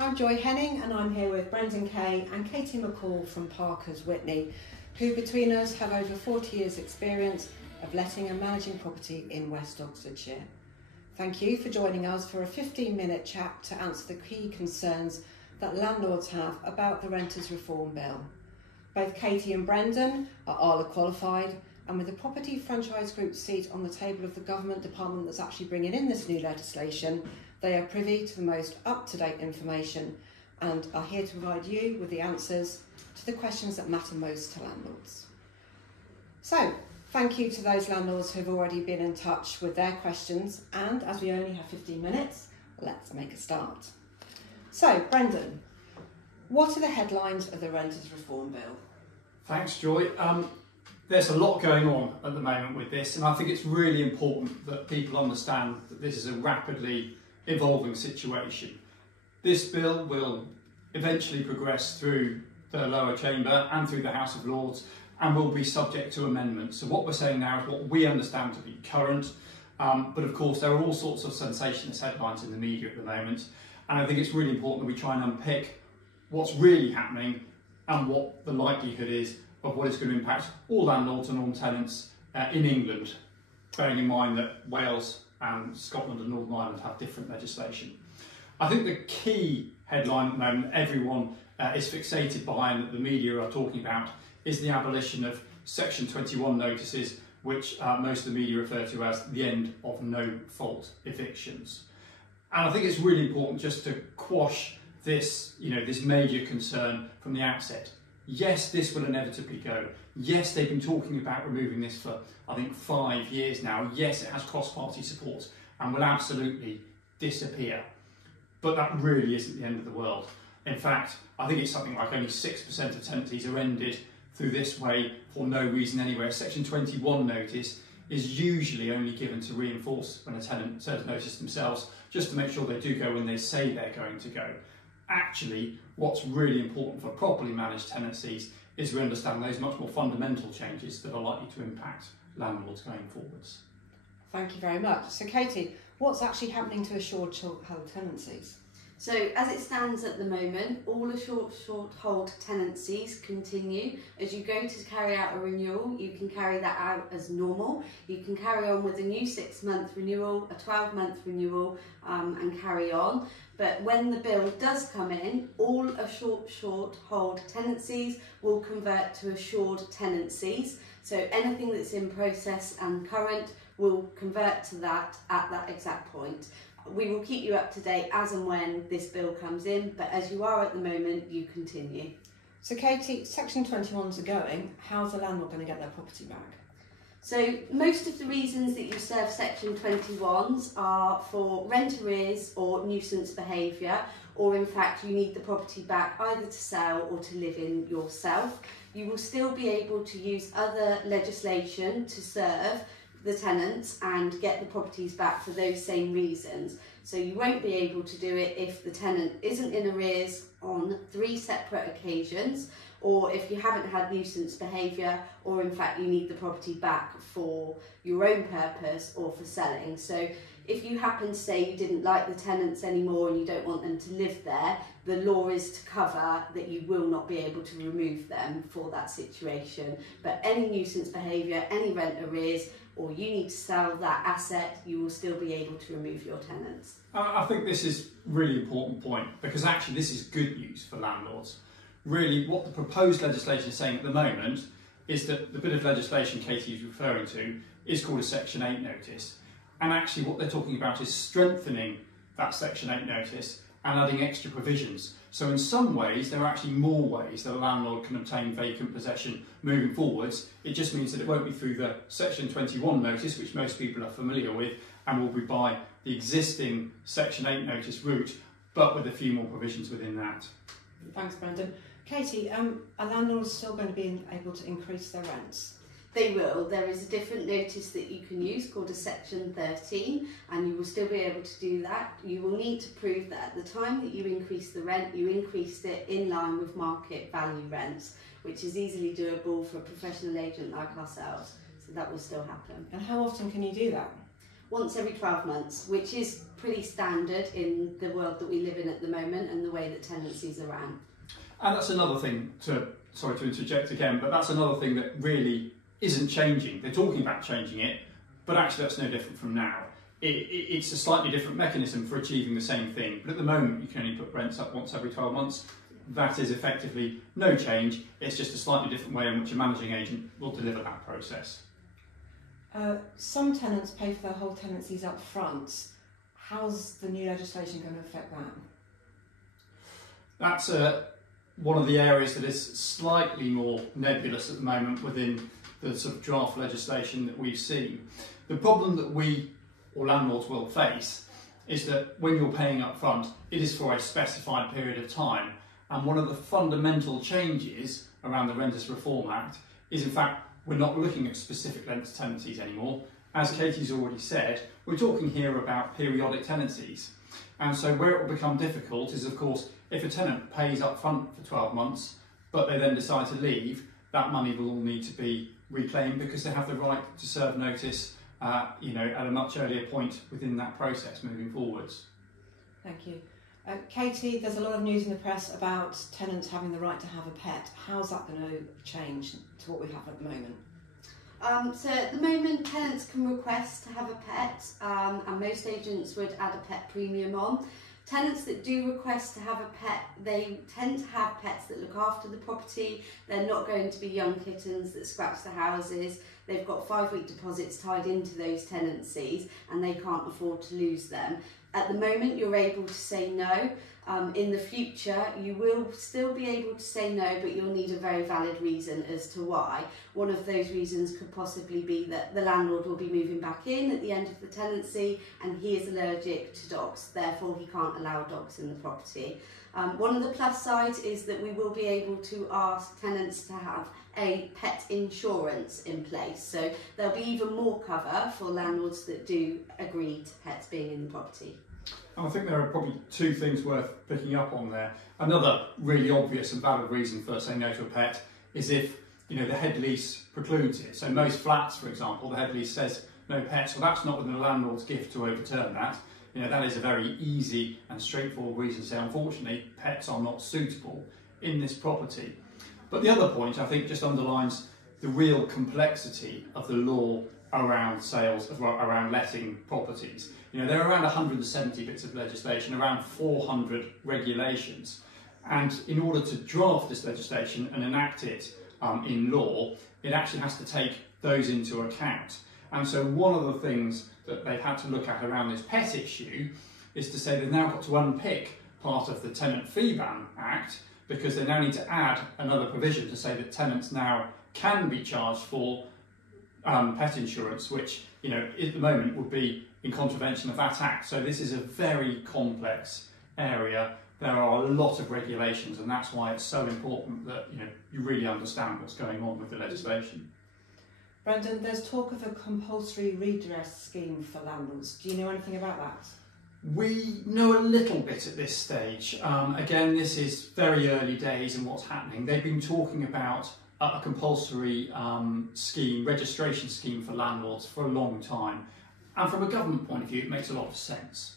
I'm Joy Henning and I'm here with Brendan Kay and Katie McCall from Parker's Whitney, who between us have over 40 years experience of letting and managing property in West Oxfordshire. Thank you for joining us for a 15-minute chat to answer the key concerns that landlords have about the Renters Reform Bill. Both Katie and Brendan are ALA qualified, and with the Property Franchise Group seat on the table of the government department that's actually bringing in this new legislation, they are privy to the most up-to-date information and are here to provide you with the answers to the questions that matter most to landlords. So, thank you to those landlords who have already been in touch with their questions, and as we only have 15 minutes, let's make a start. So, Brendan, what are the headlines of the Renters Reform Bill? Thanks, Joy. There's a lot going on at the moment with this, and I think it's really important that people understand that this is a rapidly evolving situation. This bill will eventually progress through the lower chamber and through the House of Lords and will be subject to amendments. So what we're saying now is what we understand to be current, but of course there are all sorts of sensationalist headlines in the media at the moment, and I think it's really important that we try and unpick what's really happening and what the likelihood is of what is going to impact all landlords and all tenants in England, bearing in mind that Wales and Scotland and Northern Ireland have different legislation. I think the key headline at the moment everyone is fixated by and that the media are talking about is the abolition of Section 21 notices, which most of the media refer to as the end of no-fault evictions. And I think it's really important just to quash this, this major concern from the outset. Yes, this will inevitably go. Yes, they've been talking about removing this for, I think, 5 years now. Yes, it has cross-party support and will absolutely disappear. But that really isn't the end of the world. In fact, I think it's something like only 6% of tenancies are ended through this way for no reason anyway. A Section 21 notice is usually only given to reinforce when a tenant serves notice themselves, just to make sure they do go when they say they're going to go. Actually, what's really important for properly managed tenancies is we understand those much more fundamental changes that are likely to impact landlords going forwards. Thank you very much. So Katie, what's actually happening to assured short-hold tenancies? So as it stands at the moment, all assured short-hold tenancies continue. As you go to carry out a renewal, you can carry that out as normal. You can carry on with a new 6-month renewal, a 12-month renewal, and carry on. But when the bill does come in, all assured short-hold tenancies will convert to assured tenancies. So anything that's in process and current will convert to that at that exact point. We will keep you up to date as and when this bill comes in, but as you are at the moment, you continue. So Katie, Section 21s are going. How's the landlord going to get their property back? So most of the reasons that you serve Section 21s are for rent arrears or nuisance behaviour, or in fact you need the property back either to sell or to live in yourself. You will still be able to use other legislation to serve the tenants and get the properties back for those same reasons. So you won't be able to do it if the tenant isn't in arrears on 3 separate occasions, or if you haven't had nuisance behaviour, or in fact you need the property back for your own purpose or for selling. So if you happen to say you didn't like the tenants anymore and you don't want them to live there, the law is to cover that you will not be able to remove them for that situation. But any nuisance behaviour, any rent arrears, or you need to sell that asset, you will still be able to remove your tenants. I think this is a really important point, because actually this is good news for landlords. Really, what the proposed legislation is saying at the moment is that the bit of legislation Katie is referring to is called a Section 8 notice. And actually what they're talking about is strengthening that Section 8 notice and adding extra provisions. So in some ways, there are actually more ways that a landlord can obtain vacant possession moving forwards. It just means that it won't be through the Section 21 notice, which most people are familiar with, and will be by the existing Section 8 notice route, but with a few more provisions within that. Thanks, Brendan. Katie, are landlords still going to be able to increase their rents? They will. There is a different notice that you can use called a Section 13, and you will still be able to do that. You will need to prove that at the time that you increased the rent, you increased it in line with market value rents, which is easily doable for a professional agent like ourselves. So that will still happen. And how often can you do that? once every 12 months, which is pretty standard in the world that we live in at the moment and the way that tenancies are ran. And that's another thing sorry to interject again, but that's another thing that really isn't changing. They're talking about changing it, but actually that's no different from now. It's a slightly different mechanism for achieving the same thing, but at the moment you can only put rents up once every 12 months. That is effectively no change, it's just a slightly different way in which a managing agent will deliver that process. Some tenants pay for their whole tenancies up front. How's the new legislation going to affect that? That's one of the areas that is slightly more nebulous at the moment within the sort of draft legislation that we've seen. The problem that we, or landlords, will face is that when you're paying up front, it is for a specified period of time. And one of the fundamental changes around the Renters Reform Act is, in fact, we're not looking at specific length of tenancies anymore. As Katie's already said, we're talking here about periodic tenancies. And so where it will become difficult is, of course, if a tenant pays up front for 12 months, but they then decide to leave, that money will all need to be reclaimed because they have the right to serve notice at a much earlier point within that process moving forwards. Thank you. Katie, there's a lot of news in the press about tenants having the right to have a pet. How's that going to change to what we have at the moment? So at the moment, tenants can request to have a pet, and most agents would add a pet premium on. Tenants that do request to have a pet, they tend to have pets that look after the property. They're not going to be young kittens that scratch the houses. They've got 5-week deposits tied into those tenancies and they can't afford to lose them. At the moment, you're able to say no. In the future, you will still be able to say no, but you'll need a very valid reason as to why. One of those reasons could possibly be that the landlord will be moving back in at the end of the tenancy and he is allergic to dogs, therefore he can't allow dogs in the property. One of the plus sides is that we will be able to ask tenants to have a pet insurance in place, so there'll be even more cover for landlords that do agree to pets being in the property. I think there are probably two things worth picking up on there. Another really obvious and valid reason for saying no to a pet is if the head lease precludes it. So most flats, for example, the head lease says no pets. Well, that's not within the landlord's gift to overturn that. That is a very easy and straightforward reason to say, unfortunately, pets are not suitable in this property. But the other point, I think, just underlines the real complexity of the law around sales, around letting properties. There are around 170 bits of legislation, around 400 regulations. And in order to draft this legislation and enact it in law, it actually has to take those into account. And so one of the things that they've had to look at around this pet issue is to say they've now got to unpick part of the Tenant Fee Ban Act, because they now need to add another provision to say that tenants now can be charged for pet insurance, which at the moment would be in contravention of that act. So this is a very complex area. There are a lot of regulations, and that's why it's so important that you really understand what's going on with the legislation. Brendan, there's talk of a compulsory redress scheme for landlords. Do you know anything about that? We know a little bit at this stage. Again, this is very early days in what's happening. They've been talking about a compulsory registration scheme for landlords for a long time. And from a government point of view, it makes a lot of sense.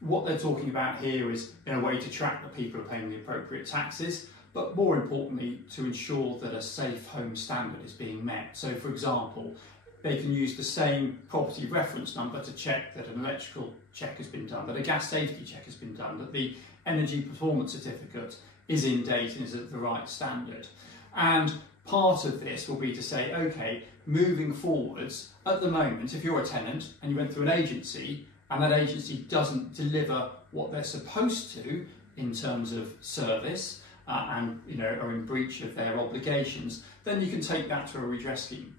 What they're talking about here is a way to track that people are paying the appropriate taxes, but more importantly, to ensure that a safe home standard is being met. So, for example, they can use the same property reference number to check that an electrical check has been done, that a gas safety check has been done, that the energy performance certificate is in date and is at the right standard. And part of this will be to say, okay, moving forwards, at the moment, if you're a tenant and you went through an agency and that agency doesn't deliver what they're supposed to in terms of service and are in breach of their obligations, then you can take that to a redress scheme.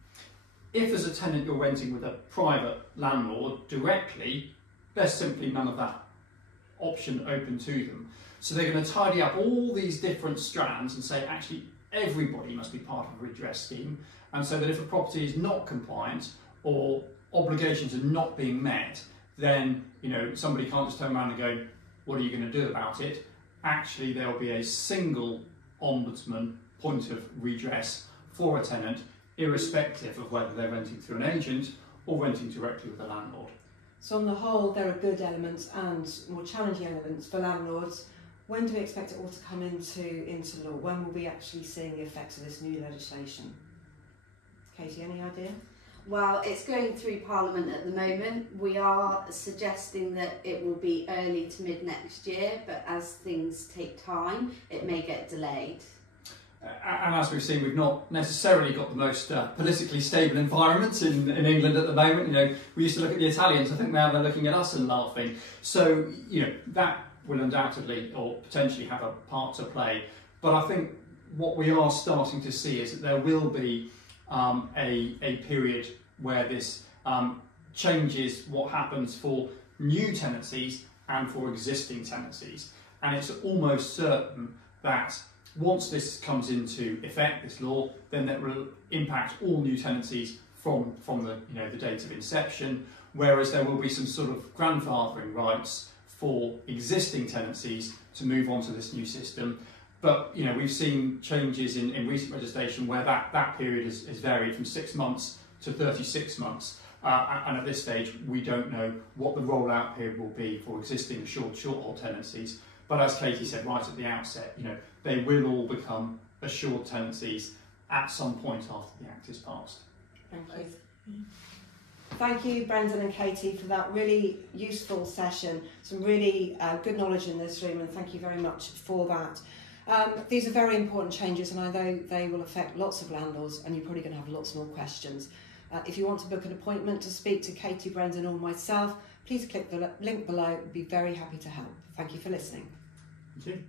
If as a tenant you're renting with a private landlord directly, there's simply none of that option open to them. So they're going to tidy up all these different strands and say, actually, everybody must be part of a redress scheme. And so that if a property is not compliant or obligations are not being met, then somebody can't just turn around and go, what are you going to do about it? Actually, there will be a single ombudsman point of redress for a tenant, irrespective of whether they're renting through an agent or renting directly with the landlord. So on the whole, there are good elements and more challenging elements for landlords. When do we expect it all to come into law? When will we actually see the effects of this new legislation? Katie, any idea? Well, it's going through Parliament at the moment. We are suggesting that it will be early to mid next year, but as things take time, it may get delayed. And as we've seen, we've not necessarily got the most politically stable environment in England at the moment. You know, we used to look at the Italians. I think now they're looking at us and laughing. So, you know, that will undoubtedly or potentially have a part to play. But I think what we are starting to see is that there will be a period where this changes what happens for new tenancies and for existing tenancies. And it's almost certain that once this comes into effect, this law, then that will impact all new tenancies from the date of inception, whereas there will be some sort of grandfathering rights for existing tenancies to move on to this new system. But you know, we've seen changes in recent legislation where that period is varied from 6 months to 36 months. And at this stage, we don't know what the rollout period will be for existing short hold tenancies. But as Katie said right at the outset, you know, they will all become assured tenancies at some point after the Act is passed. Thank you. Thank you, Brendan and Katie, for that really useful session. Some really good knowledge in this room, and thank you very much for that. These are very important changes, and I know they will affect lots of landlords, and you're probably going to have lots more questions. If you want to book an appointment to speak to Katie, Brendan or myself, please click the link below. We'd be very happy to help. Thank you for listening. Thank you.